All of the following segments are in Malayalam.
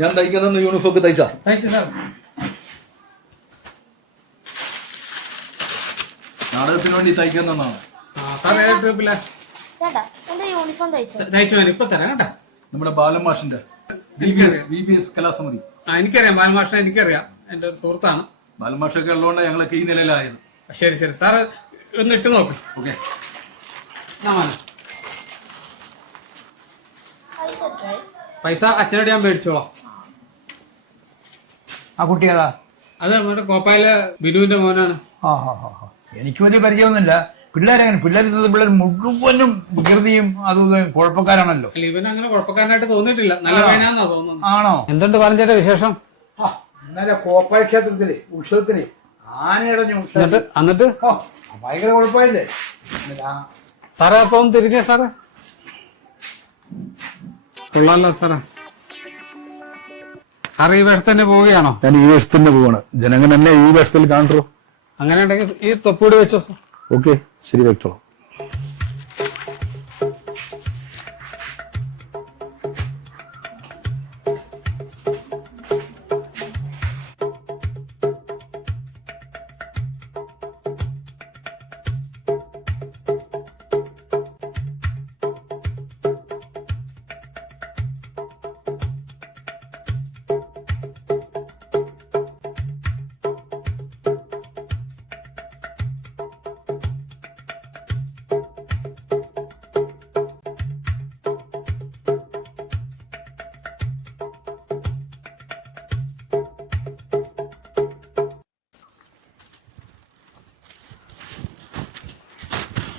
ഞാൻ തയ്ക്കുന്ന യൂണിഫോം ഒക്കെ തയ്ച്ചാ നാടകത്തിന് വേണ്ടി തയ്ക്കുന്നതാണ്. നമ്മുടെ ബാലമാഷിന്റെ BBS കലാസമിതി. എനിക്കറിയാം ബാലമാഷിനെ, എനിക്കറിയാം. എന്റെ ഒരു സുഹൃത്താണ്. ബാലമാഷൊക്കെ ഉള്ളതുകൊണ്ട് ഞങ്ങളൊക്കെ ഈ നിലയിലായത്. ശരി ശരി സാറ് ഒന്ന് ഇട്ട് നോക്ക്. ഓക്കെ. പൈസ അച്ഛനോട് ഞാൻ മേടിച്ചോളാം. ആ കുട്ടി ഏതാ? അത് നമ്മുടെ കോപ്പായിലെ ബിനുവിന്റെ മോനാണ്. എനിക്ക് വലിയ പരിചയമൊന്നുമില്ല. പിള്ളേരെങ്ങനെ പിള്ളേർ മുഴുവനും വികൃതിയും അതും കുഴപ്പക്കാരാണല്ലോ. ഇവൻ അങ്ങനെ കുഴപ്പക്കാരനായിട്ട് തോന്നിയിട്ടില്ല. നല്ല പയ്യനാന്നാ തോന്നുന്നത്. ആണോ? എന്തുണ്ട് പറഞ്ഞേട്ടാ വിശേഷം? ഇന്നലെ കോപ്പായ ക്ഷേത്രത്തില് ഉത്സവത്തിന് ആനയടഞ്ഞു. എന്നിട്ട് ഭയങ്കര കുഴപ്പമില്ലേ സാറേ? അപ്പൊ ഒന്ന് തിരിഞ്ഞേ സാറേ. കൊള്ളാലോ സാറേ. സാറ് ഈ വേഷത്തിൽ തന്നെ പോവുകയാണോ? ഞാൻ ഈ വേഷത്തിൽ തന്നെ പോവാണ്. ജനങ്ങൾ എന്നെ ഈ വേഷത്തിൽ കാണുള്ളൂ. അങ്ങനെ ഉണ്ടെങ്കിൽ ഈ തൊപ്പൂടി വെച്ചോ സാർ. ഓക്കെ, ശരി, വെച്ചോളാം.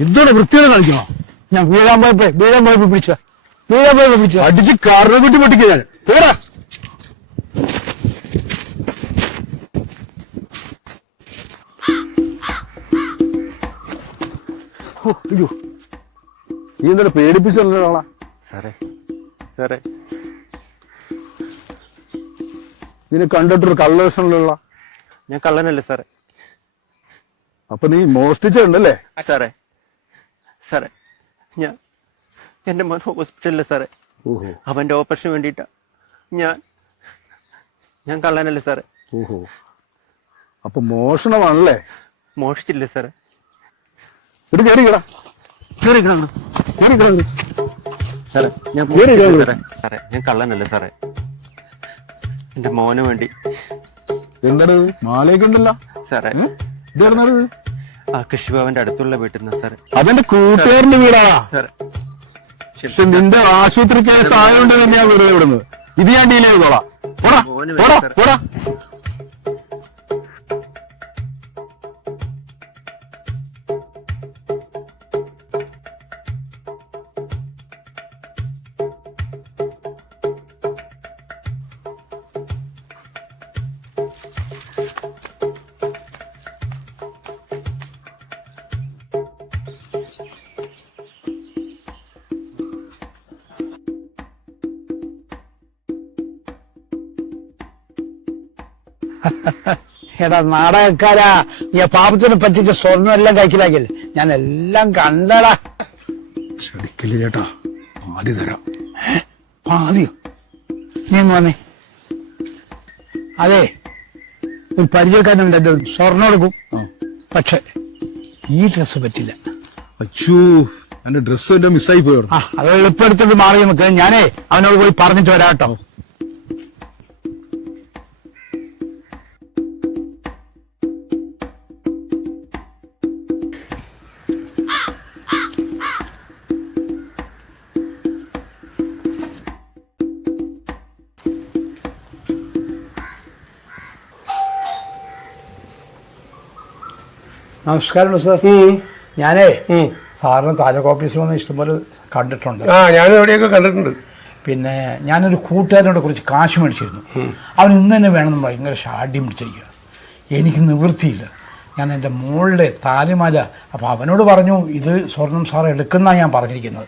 ഇതോടെ വൃത്തിയോടെ കളിക്കണോ? ഞാൻ വീഴാൻ പോയപ്പോ പിടിച്ച അടിച്ച് കാറിനെ കുട്ടി പൊട്ടിക്കുക ഞാൻ. പോടാ. അയ്യോ, ഈ എന്താണ് പേടിപ്പിച്ചോളാ സാറേ. സാറേ, ഇതിനെ കണ്ടിട്ടൊരു കള്ളവേഷമുള്ള. ഞാൻ കള്ളനല്ലേ സാറേ. അപ്പൊ നീ മോഷ്ടിച്ചുണ്ടല്ലേ? സാറേ സാറേ, എന്റെ മോൻ ഹോസ്പിറ്റലിലെ സാറേ. അവന്റെ ഓപ്പറേഷന് വേണ്ടിയിട്ടാ. ഞാൻ കള്ളനല്ലേ സാറേ. ഓഹോ, അപ്പൊ മോഷണമാണല്ലേ? മോഷിച്ചില്ലേ സാറേ. ഇത് കേറിക്കടാ. സാറേ ഞാൻ സാറേ, ഞാൻ കള്ളനല്ലേ സാറേ. എന്റെ മോന് വേണ്ടി. എന്താണ് മാലയൊക്കെ ഉണ്ടല്ലോ സാറേ? ഇതെവിടുന്നത്? ആ കൃഷിഭവന്റെ അടുത്തുള്ള വീട്ടിൽ നിന്ന് സാറേ. അവന്റെ കൂട്ടുകാരന്റെ വീടാ സാറേ. പക്ഷെ നിന്റെ ആശുപത്രി കേസ് ആയതുകൊണ്ട് തന്നെ ഞാൻ വെറുതെ വിടുന്നത്. ഇത് ഞാൻ ഡീൽ ചെയ്തോളാം. പോടാ. എടാ നാടകക്കാരാ, നീ പാപത്തിനെ പറ്റിച്ച് സ്വർണ്ണം എല്ലാം കഴിച്ചിലാക്കിയല്ലേ? ഞാൻ എല്ലാം കണ്ടടാ. ശ്രദ്ധിക്കില്ല ചേട്ടാ, പാതി തരാം. പാതിയോ? നീ വന്നേ. അതെ, ഒരു പരിചയക്കാരനുണ്ട്, എന്റെ സ്വർണ്ണം എടുക്കും. പക്ഷെ ഈ ഡ്രസ് പറ്റില്ല. അച്ഛോ, എന്റെ ഡ്രസ് എന്റെ മിസ്സായി പോയോ? അത് എളുപ്പെടുത്തിട്ട് മാറി നമുക്ക്. ഞാനേ അവനോട് പോയി പറഞ്ഞിട്ട് വരാട്ടോ. നമസ്കാരം സാർ. ഞാനേ സാറിന് താലൂക്ക് ഓഫീസിൽ വന്ന് ഇഷ്ടംപോലെ കണ്ടിട്ടുണ്ട്. ഞാൻ എവിടെയൊക്കെ കണ്ടിട്ടുണ്ട്. പിന്നെ ഞാനൊരു കൂട്ടുകാരനോട് കുറച്ച് കാശ് മേടിച്ചിരുന്നു. അവൻ ഇന്ന് തന്നെ വേണമെന്ന് ഭയങ്കര ഷാഢ്യം പിടിച്ചിരിക്കുക. എനിക്ക് നിവൃത്തിയില്ല. ഞാൻ എൻ്റെ മോളുടെ താലിമാല, അപ്പോൾ അവനോട് പറഞ്ഞു ഇത് സ്വർണം സാർ എടുക്കുന്നതാണ് ഞാൻ പറഞ്ഞിരിക്കുന്നത്.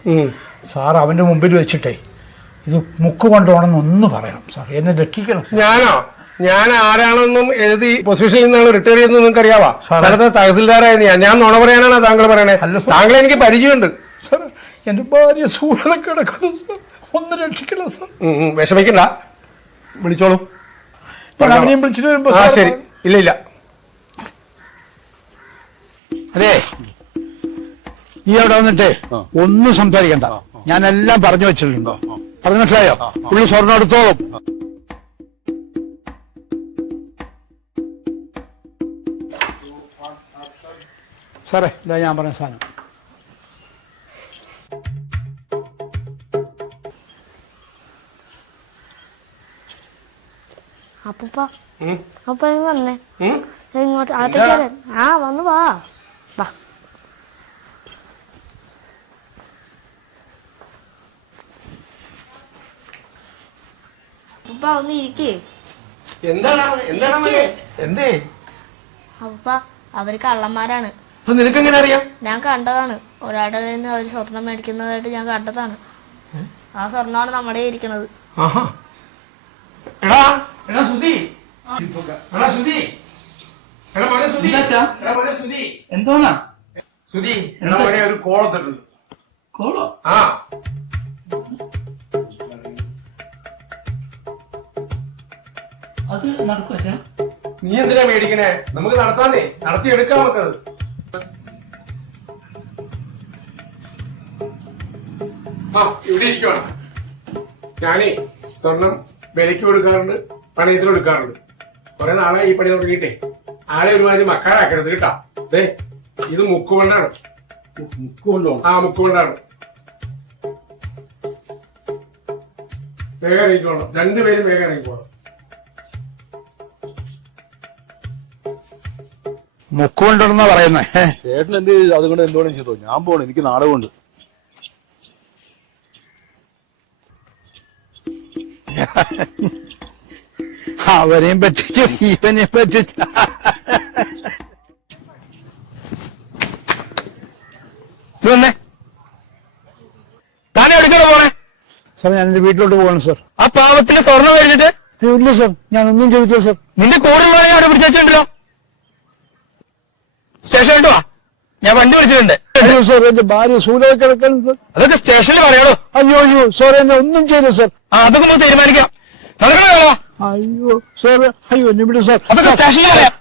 സാർ അവൻ്റെ മുമ്പിൽ വെച്ചിട്ടേ ഇത് മുക്ക് കൊണ്ടുപോകണമെന്ന് ഒന്ന് പറയണം സാർ, എന്നെ രക്ഷിക്കണം. ഞാൻ ആരാണെന്നും എഴുതി പൊസിഷനിൽ നിന്നാണ് റിട്ടയർ ചെയ്യുന്നത് നിങ്ങൾക്ക് അറിയാവാ? സ്ഥലത്തെ തഹസിൽദാരായിരുന്നു ഞാൻ നുണ പറയാനാണ് താങ്കൾ പറയണേ? താങ്കൾ എനിക്ക് പരിചയമുണ്ട്. സാർ, എൻ്റെ ഭാര്യ സൂര്യനെ കിടക്കുന്നു സാർ. ഒന്ന് രക്ഷിക്കണം സാർ. വിഷമിക്കണ്ട, വിളിച്ചോളൂ. ഞാൻ അവനെയും വിളിച്ചിട്ട് വരുമ്പോ ആ സാർ ശരി. ഇല്ല അതെ, നീ അവിടെ വന്നിട്ട് ഒന്നും സംസാരിക്കണ്ട. ഞാനെല്ലാം പറഞ്ഞു വെച്ചിട്ടുണ്ടോ? പറഞ്ഞു മനസ്സിലായോ? പുള്ളി സ്വർണ്ണം എടുത്തോളും. സാറേ, ഇതാ ഞാൻ പറഞ്ഞ സാധനം. അപ്പൂപ്പ അപ്പ വന്നേ ഇങ്ങോട്ട് അകത്തേക്ക് വരാൻ. ആ വന്നു വാ വാ. അപ്പൂപ്പ ഒന്ന് ഇരിക്കേ. എന്തേ? അപ്പൂപ്പ അവര് കള്ളന്മാരാണ്. നിനക്ക് എങ്ങനെ അറിയാം? ഞാൻ കണ്ടതാണ്. ഒരാളുടെ കയ്യിൽ നിന്ന് അവര് സ്വർണം മേടിക്കുന്നതായിട്ട് ഞാൻ കണ്ടതാണ്. ആ സ്വർണ്ണമാണ് നമ്മുടെ ഇരിക്കണത്. എടാ സുധി, എടാ സുധി, എടാ മോനെ സുധി, എടാ മോനെ സുധി, എന്തോന്നാ സുധി, എടാ മോനെ ഒരു കോളത്തിട്ടുണ്ട്. കോളോ? ആ അത് നടക്കും അച്ഛാ? നീ എന്തിനാ മേടിക്കണേ? നമുക്ക് നടത്താന്നേ, നടത്തിയെടുക്കാം നമുക്കത്. ആ ഇവിടെ ഇരിക്കുവാണ്. ഞാനേ സ്വർണം വിലയ്ക്ക് കൊടുക്കാറുണ്ട്, പണയത്തിന് കൊടുക്കാറുണ്ട്. കുറെ നാളെ ഈ പണി തുടങ്ങിയിട്ടേ ആളെ ഒരുമാതിരി മക്കാരാക്കരുത് കേട്ടാ. ദേ ഇത് മുക്കുകൊണ്ടാണ്. ആ മുക്കുകൊണ്ടാണ്. വേഗം ഇറങ്ങിക്കോളാം, രണ്ടുപേരും വേഗം ഇറങ്ങിക്കോളാം. മുക്കുകൊണ്ടെന്നാ പറയുന്നേ. ചേട്ടൻ എന്ത് അതുകൊണ്ട് എന്തുകൊണ്ടും ചെയ്തോ, ഞാൻ പോണു, എനിക്ക് നാടകമുണ്ട്. അവരെയും പറ്റിച്ചു, ഇവനെയും പറ്റിച്ചു. ഇതന്നെ താനെ എടുക്കണോ പോണേ? സാർ, ഞാൻ എന്റെ വീട്ടിലോട്ട് പോകണം സാർ. ആ പാവത്തിന്റെ സ്വർണം കഴിഞ്ഞിട്ട് ഇല്ല സാർ, ഞാനൊന്നും ചെയ്തിട്ടില്ല സാർ. നിന്റെ കൂടുതൽ അവിടെ പിടിച്ചോ. സ്റ്റേഷനിൽ വാ, ഞാൻ വണ്ടി വിളിച്ചിട്ടുണ്ട്. അയ്യോ സാർ, എന്റെ ഭാര്യ സൂര്യ കിടക്കണം സാർ. അതൊക്കെ സ്റ്റേഷനിൽ പറയണോ? അയ്യോ സാർ, എന്നെ ഒന്നും ചെയ്തു സാർ. അതൊക്കെ നമുക്ക് തീരുമാനിക്കാം. അയ്യോ സാർ, അയ്യോ എന്നെ വിടും സാർ. അതൊക്കെ സ്റ്റേഷനിൽ പറയാം.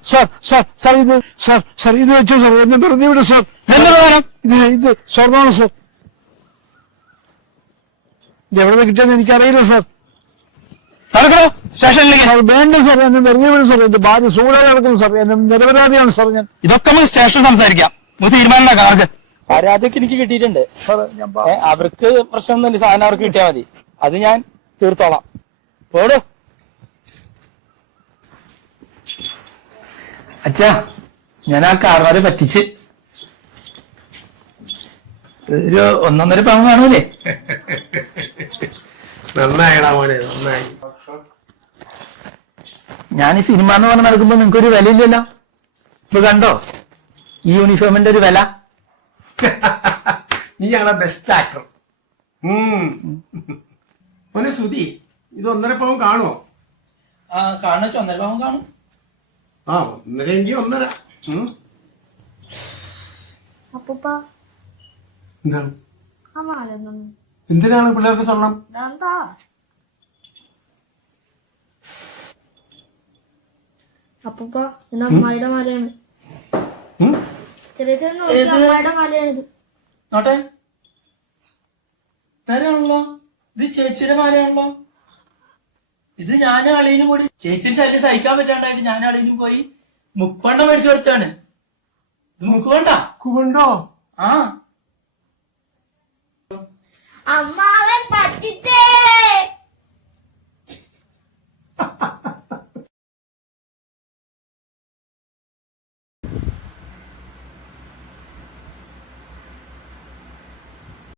സാർ ഇത് വെച്ചു സാർ, എന്നെ വെറുതെ വിടും സാർ. എന്താ സാധനം? ഇത് സ്വർണ്ണമാണ് സാർ. ഇത് എവിടെ നിന്ന് കിട്ടിയെന്ന് എനിക്കറിയില്ല സാർ. നടക്കണോ സ്റ്റേഷനിലേക്ക്? സാർ വേണ്ട സാർ, എന്നെ വെറുതെ വിടും സാർ. എന്റെ ഭാര്യ സൂര്യ കിടക്കുന്നു സാർ. എന്നെ നിരപരാധിയാണ് സാർ ഞാൻ. ഇതൊക്കെ നമുക്ക് സ്റ്റേഷനിൽ സംസാരിക്കാം. നമുക്ക് തീരുമാനം കാർക്ക് പരാതിയൊക്കെ എനിക്ക് കിട്ടിയിട്ടുണ്ട്. സാർ ഞാൻ അവർക്ക് പ്രശ്നമൊന്നുമില്ല, സാധനം അവർക്ക് കിട്ടിയാൽ മതി. അത് ഞാൻ തീർത്തോളാം. പോടോ അച്ഛാ, ഞാൻ ആ കാർവാരെ പറ്റിച്ച് ഒരു 1.5 പവൻ കാണൂലേ? നന്നായിടാ മോനെ, നന്നായി. ഞാൻ ഈ സിനിമ എന്ന് പറഞ്ഞ് നടക്കുമ്പോ നിങ്ങൾക്കൊരു വിലയില്ലല്ലോ. ഇപ്പൊ കണ്ടോ ഈ യൂണിഫോമിന്റെ ഒരു വില? നീ ഞങ്ങളെ ബെസ്റ്റ് ആക്ടർ. മോനെ സുധി, ഇത് 1.5 പവൻ കാണുമോ? ആ കാണുവെച്ച 1.5 പവൻ കാണും. ആ 1.5 എങ്കിൽ 1.5. അപ്പൂപ്പ എന്താണ്? ആ മാലൊന്നും എന്തിനാണ് പിള്ളേർക്ക് സ്വർണം? ഇതെന്താ? അപ്പൂപ്പ ഇത് അമ്മായിയുടെ മാലയാണ്. ചെറിയ ചെറിയ നോക്കി അമ്മായിയുടെ മാലയാണിത്. നോട്ടെ, തരാണല്ലോ. ഇത് ചേച്ചിയുടെ മാലയാണല്ലോ. ഇത് ഞാൻ അളിയനും കൂടി ചേച്ചിയുടെ ശല്യം സഹിക്കാൻ പറ്റാണ്ടായിട്ട് ഞാൻ അളിയനും പോയി മുക്കുകൊണ്ട മേടിച്ചു കൊടുത്താണ്. ഇത് മുക്കുകൊണ്ട കുണ്ടോ? ആ അമ്മാവ